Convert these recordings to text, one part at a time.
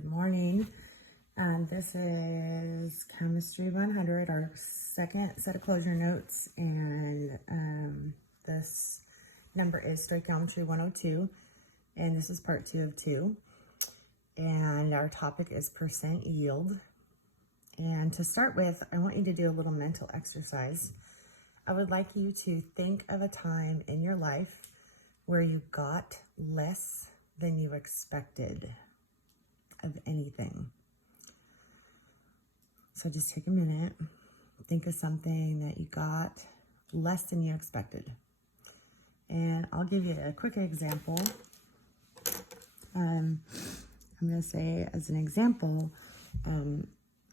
Good morning. This is Chemistry 100, our second set of closure notes, and this number is Stoichiometry 102, and this is part 2 of 2. And our topic is percent yield. And to start with, I want you to do a little mental exercise. I would like you to think of a time in your life where you got less than you expected of anything. So just take a minute, think of something that you got less than you expected. And I'll give you a quick example. I'm going to say as an example,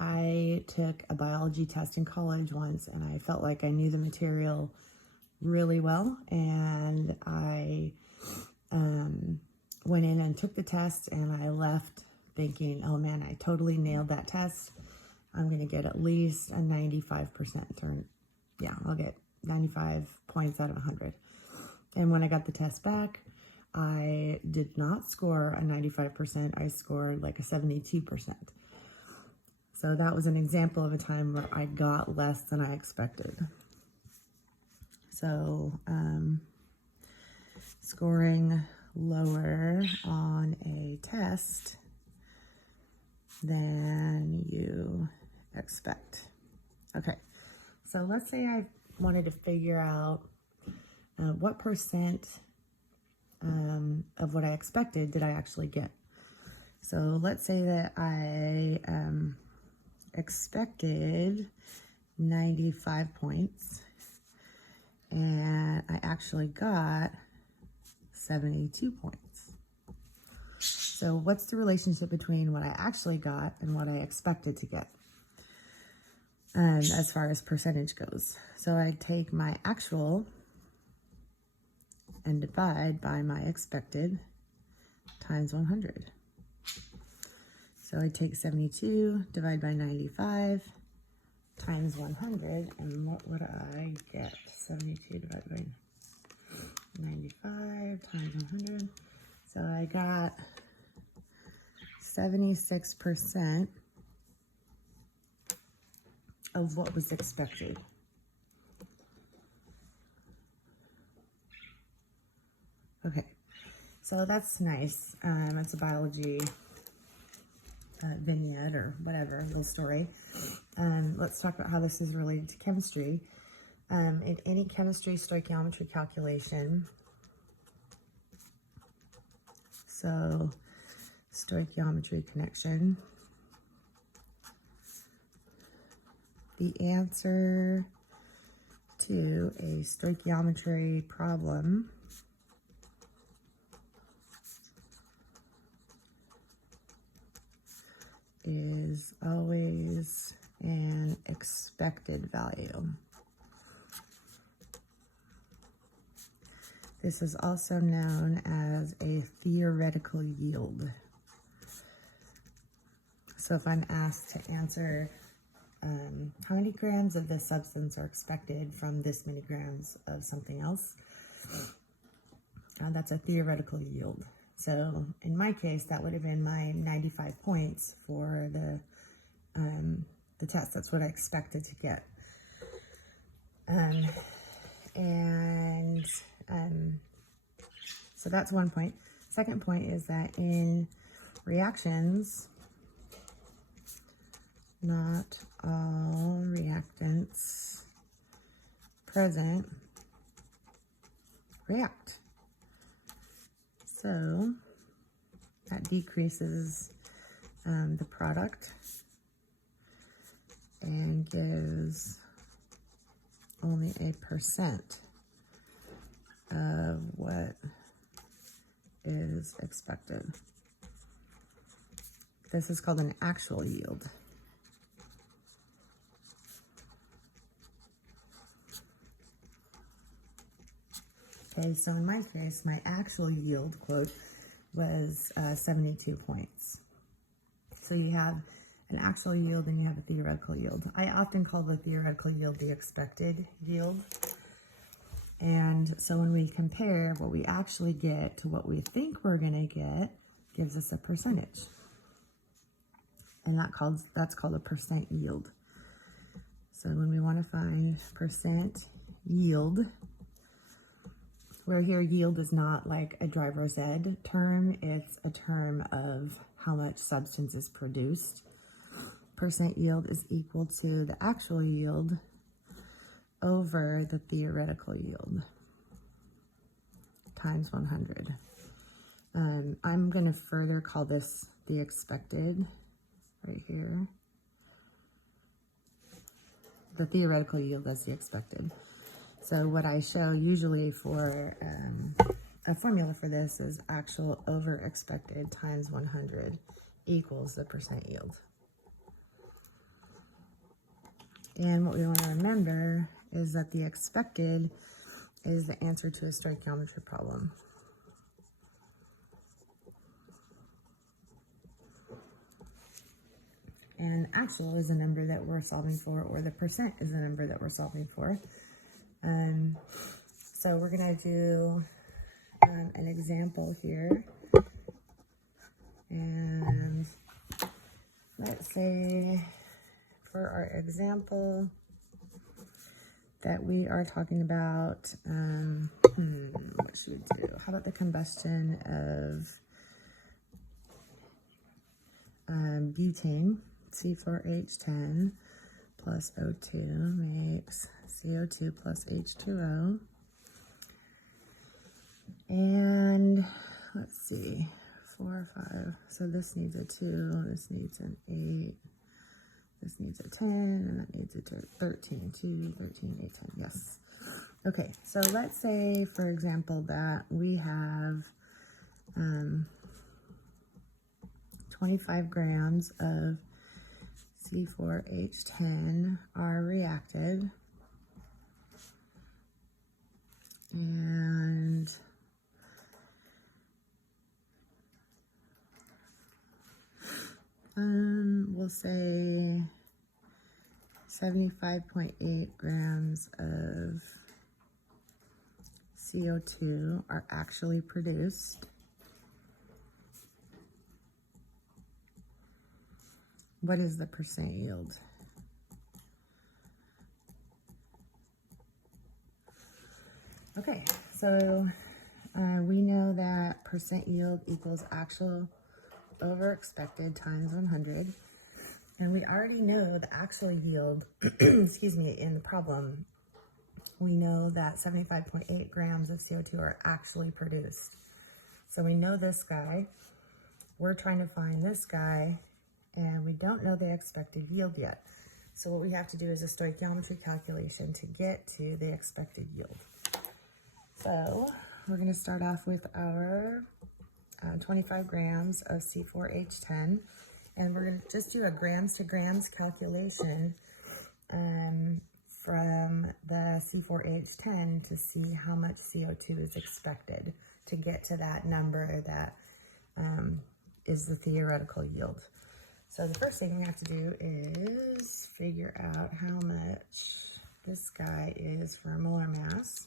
I took a biology test in college once, and I felt like I knew the material really well, and I went in and took the test, and I left thinking, oh man, I totally nailed that test. I'm going to get at least a 95% turn. Yeah, I'll get 95 points out of 100. And when I got the test back, I did not score a 95%. I scored like a 72%. So that was an example of a time where I got less than I expected. So scoring lower on a test than you expect. Okay, so let's say I wanted to figure out what percent of what I expected did I actually get. So let's say that I expected 95 points and I actually got 72 points. So what's the relationship between what I actually got and what I expected to get as far as percentage goes? So I take my actual and divide by my expected times 100. So I take 72, divide by 95, times 100, and what would I get? 72 divided by 95 times 100. So I got 76% of what was expected. Okay, so that's nice. It's a biology vignette or whatever, little story. Let's talk about how this is related to chemistry. In any chemistry stoichiometry calculation, so stoichiometry connection, the answer to a stoichiometry problem is always an expected value. This is also known as a theoretical yield. So if I'm asked to answer how many grams of this substance are expected from this many grams of something else, that's a theoretical yield. So in my case, that would have been my 95 points for the test. That's what I expected to get. So that's one point. Second point is that in reactions, not all reactants present react. So that decreases the product and gives only a percent of what is expected. This is called an actual yield. Okay, so in my case, my actual yield, quote, was 72 points. So you have an actual yield and you have a theoretical yield. I often call the theoretical yield the expected yield. And so when we compare what we actually get to what we think we're going to get, gives us a percentage. and that's called a percent yield. So when we want to find percent yield, where here yield is not like a driver's ed term, it's a term of how much substance is produced. Percent yield is equal to the actual yield over the theoretical yield times 100. I'm going to further call this the expected right here. The theoretical yield as the expected. So what I show usually for a formula for this is actual over expected times 100 equals the percent yield. And what we want to remember is that the expected is the answer to a stoichiometry problem. And actual is a number that we're solving for, or the percent is a number that we're solving for. So we're going to do an example here. And let's say for our example that we are talking about, what should we do? How about the combustion of butane, C4H10 plus O2 makes CO2 plus H2O. And let's see, 4, 5. So this needs a 2, this needs an 8, this needs a 10, and that needs a 13. 2, 13, 8, 10. Yes. Okay, so let's say, for example, that we have 25 grams of C4H10 are reacted, and we'll say 75.8 grams of CO2 are actually produced. What is the percent yield? Okay, so we know that percent yield equals actual over expected times 100. And we already know the actual yield, excuse me, in the problem. We know that 75.8 grams of CO2 are actually produced. So we know this guy. We're trying to find this guy, and we don't know the expected yield yet. So what we have to do is a stoichiometry calculation to get to the expected yield. So we're going to start off with our 25 grams of C4H10, and we're going to just do a grams to grams calculation from the C4H10 to see how much CO2 is expected to get to that number that is the theoretical yield. So the first thing we have to do is figure out how much this guy is for molar mass,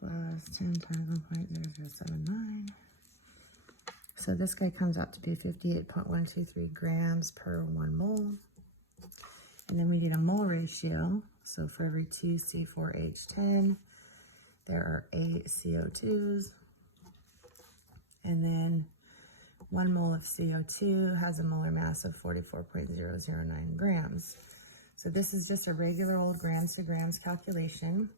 plus 10 times 1.0079. So this guy comes out to be 58.123 grams per 1 mole. And then we need a mole ratio. So for every 2 C4H10, there are 8 CO2s. And then 1 mole of CO2 has a molar mass of 44.009 grams. So this is just a regular old grams to grams calculation.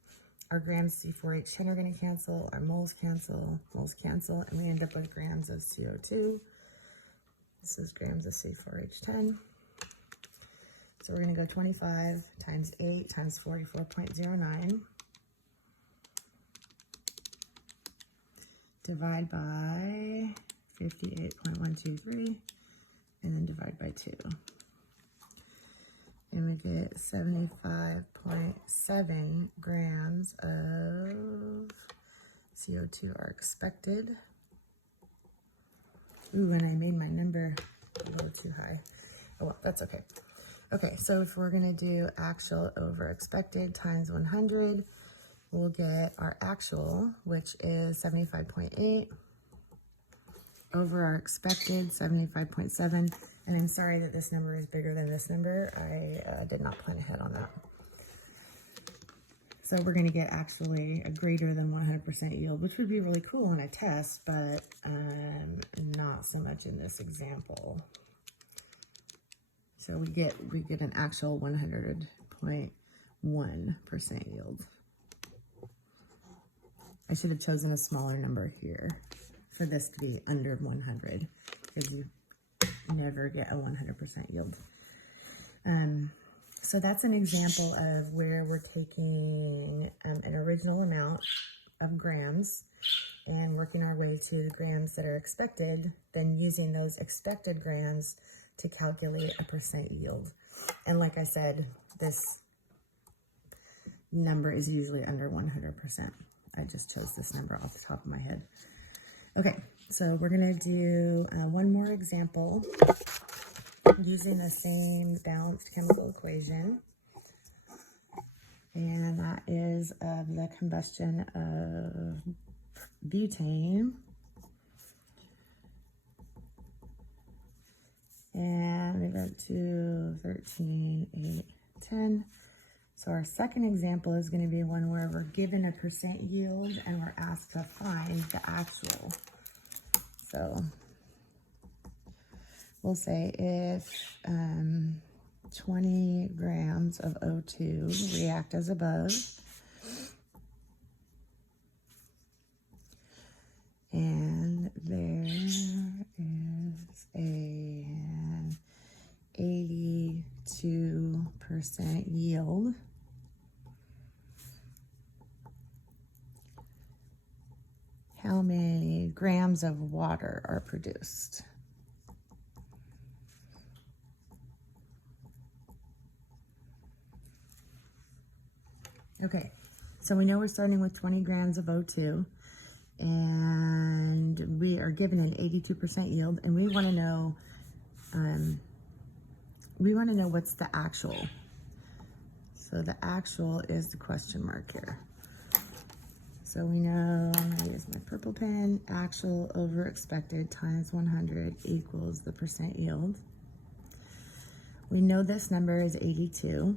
Our grams C4H10 are going to cancel, our moles cancel, and we end up with grams of CO2. This is grams of C4H10. So we're going to go 25 times 8 times 44.09. Divide by 58.123, and then divide by 2. And we get 75.7 grams of CO2 are expected. Ooh, and I made my number a little too high. Oh, well, that's okay. Okay, so if we're gonna do actual over expected times 100, we'll get our actual, which is 75.8, over our expected 75.7. And I'm sorry that this number is bigger than this number. I did not plan ahead on that. So we're going to get actually a greater than 100% yield, which would be really cool on a test, but not so much in this example. So we get an actual 100.1% yield. I should have chosen a smaller number here for this to be under 100, because you never get a 100% yield. So that's an example of where we're taking an original amount of grams and working our way to the grams that are expected, then using those expected grams to calculate a percent yield. And like I said, this number is usually under 100%. I just chose this number off the top of my head. Okay, so we're gonna do one more example using the same balanced chemical equation. And that is of the combustion of butane. And we got to 13, 8, 10. So our second example is going to be one where we're given a percent yield and we're asked to find the actual. So we'll say if 20 grams of O2 react as above, and there is an 82% yield, how many grams of water are produced? Okay, so we know we're starting with 20 grams of O2, and we are given an 82% yield, and we want to know what's the actual. So the actual is the question mark here. So we know, I'm going to use my purple pen, actual over expected times 100 equals the percent yield. We know this number is 82.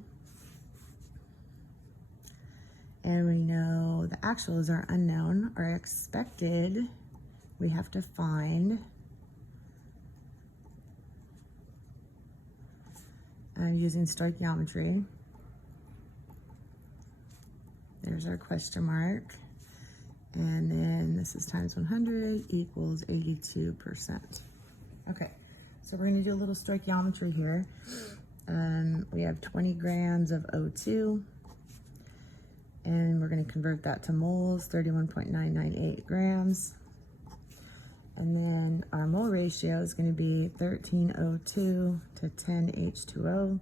And we know the actuals are unknown. Our expected, we have to find. I'm using stoichiometry. There's our question mark. And then this is times 100 equals 82%. Okay, so we're going to do a little stoichiometry here. We have 20 grams of O2. And we're going to convert that to moles, 31.998 grams. And then our mole ratio is going to be 13O2 to 10H2O.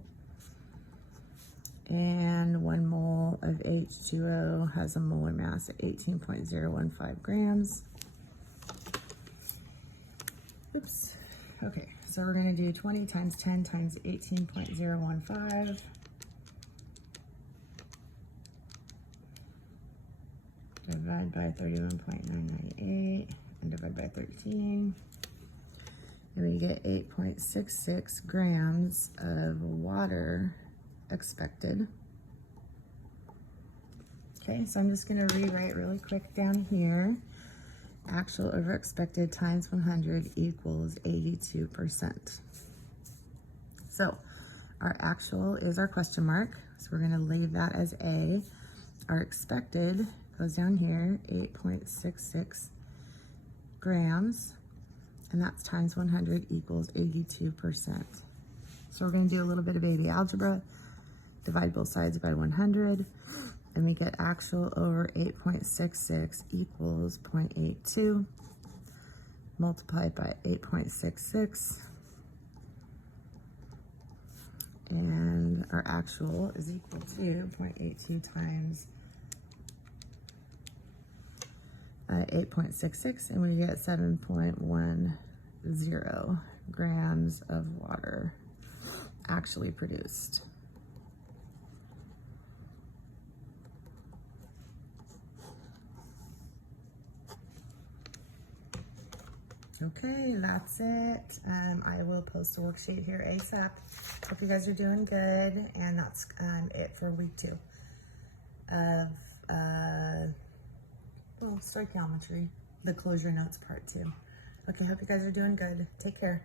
And 1 mole of H2O has a molar mass of 18.015 grams. Oops. Okay, so we're going to do 20 times 10 times 18.015. Divide by 31.998 and divide by 13. And we get 8.66 grams of water expected. Okay, so I'm just going to rewrite really quick down here. Actual over expected times 100 equals 82%. So our actual is our question mark. So we're going to leave that as A. Our expected goes down here, 8.66 grams, and that's times 100 equals 82%. So we're going to do a little bit of baby algebra, divide both sides by 100, and we get actual over 8.66 equals 0.82, multiplied by 8.66, and our actual is equal to 0.82 times 8.66, and we get 7.10 grams of water actually produced. Okay, that's it. I will post a worksheet here ASAP. Hope you guys are doing good, and that's it for week 2 of stoichiometry, the closure notes part 2. Okay, hope you guys are doing good. Take care.